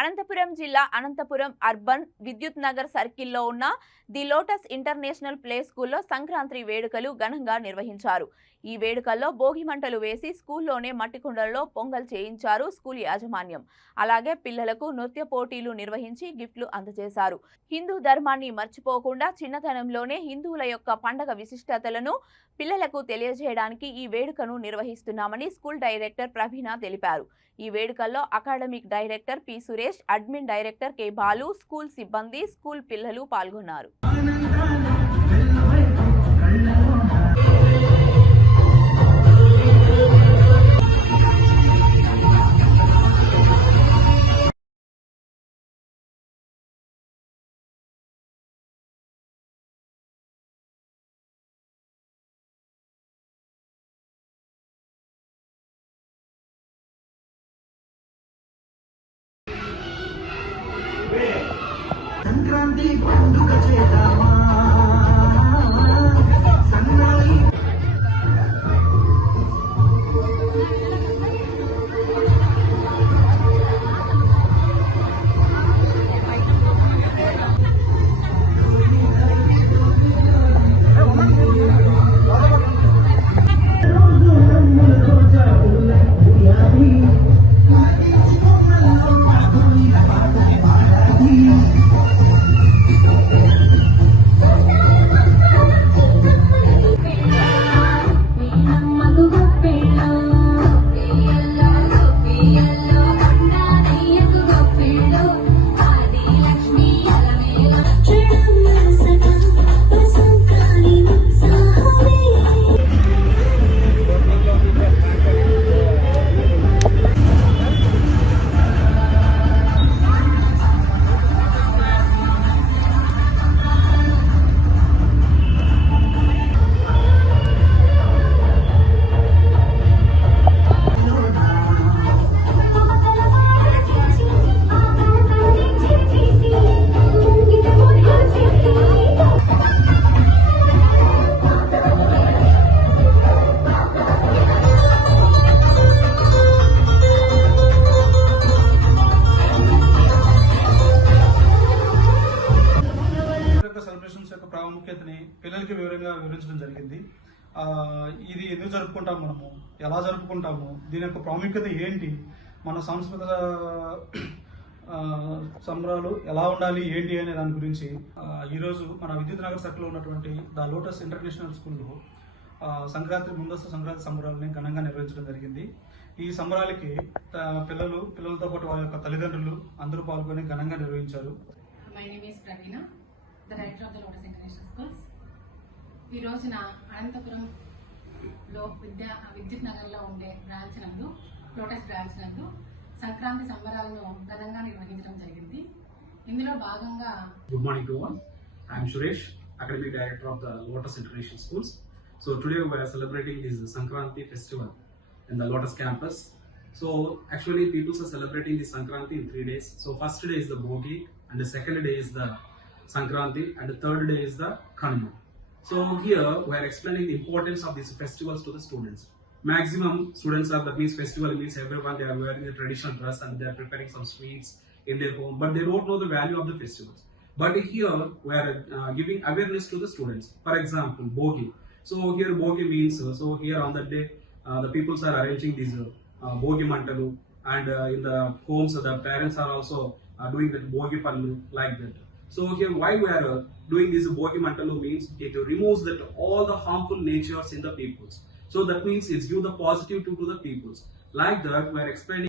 అనంతపురం జిల్లా అనంతపురం అర్బన్ విద్యుత్ నగర్ సర్కిల్లో ఉన్న ది లోటస్ ఇంటర్నేషనల్ ప్లే స్కూల్లో సంక్రాంతి వేడుకలు ఘనంగా నిర్వహించారు. ఈ వేడుకల్లో భోగి మంటలు వేసి స్కూల్లోనే మట్టి కుండలలో పొంగల్ చేయించారు స్కూల్ యాజమాన్యం. అలాగే పిల్లలకు నృత్య పోటీలు నిర్వహించి గిఫ్ట్లు అందజేశారు. హిందూ ధర్మాన్ని మర్చిపోకుండా చిన్నతనంలోనే హిందువుల యొక్క పండగ విశిష్టతలను పిల్లలకు తెలియజేయడానికి ఈ వేడుకను నిర్వహిస్తున్నామని స్కూల్ డైరెక్టర్ ప్రవీణ తెలిపారు. ఈ వేడుకల్లో academic director P Suresh, admin director K Balu, school సిబ్బంది, స్కూల్ పిల్లలు పాల్గొన్నారు. సంక్రాంతి పండుగ చేద్దామా సన్నాయి సెలబ్రేషన్స్ యొక్క ప్రాముఖ్యతని పిల్లలకి వివరించడం జరిగింది. ఇది ఎందుకు జరుపుకుంటాము, మనము ఎలా జరుపుకుంటాము, దీని యొక్క ప్రాముఖ్యత ఏంటి, మన సాంస్కృతిక సంబరాలు ఎలా ఉండాలి ఏంటి అనే దాని గురించి ఈరోజు మన విద్యుత్ నగర్ సర్కిల్లో ఉన్నటువంటి ద లోటస్ ఇంటర్నేషనల్ స్కూల్లో ముందస్తు సంక్రాంతి సంబరాలని ఘనంగా నిర్వహించడం జరిగింది. ఈ సంబరాలకి పిల్లలతో పాటు వారి యొక్క తల్లిదండ్రులు అందరూ పాల్గొని ఘనంగా నిర్వహించారు. My name is Pravina, the director of the Lotus International Schools. ఈ రోజున అనంతపురంలో విద్యుత్ నగర్లో ఉండే బ్రాంచ్ నందు లోటస్ బ్రాంచ్ నందు సంక్రాంతి సంబరాలను ఘనంగా నిర్వహించడం జరిగింది. ఇందులో భాగంగా Good morning to all. I am Suresh, academic director of the Lotus International Schools. So today we are celebrating this Sankranti festival in the Lotus campus. So actually people are celebrating this Sankranti in 3 days. So first day is the Bogi, and the second day is the Sankranti, and the third day is the Kanama. So here we are explaining the importance of these festivals to the students. Maximum students are, that means festival means everyone they are wearing the traditional dress and they are preparing some sweets in their home, but they don't know the value of the festivals. But here we are giving awareness to the students. For example, Bogi. So here Bogi means, so here on that day the peoples are arranging these Bogi Mantalu, and in the homes the parents are also doing that Bogi Pallu like that. So here why we are doing this Bogi Mantalu means it removes that all the harmful natures in the peoples. So that means it's give the positive to the peoples. Like that we are explaining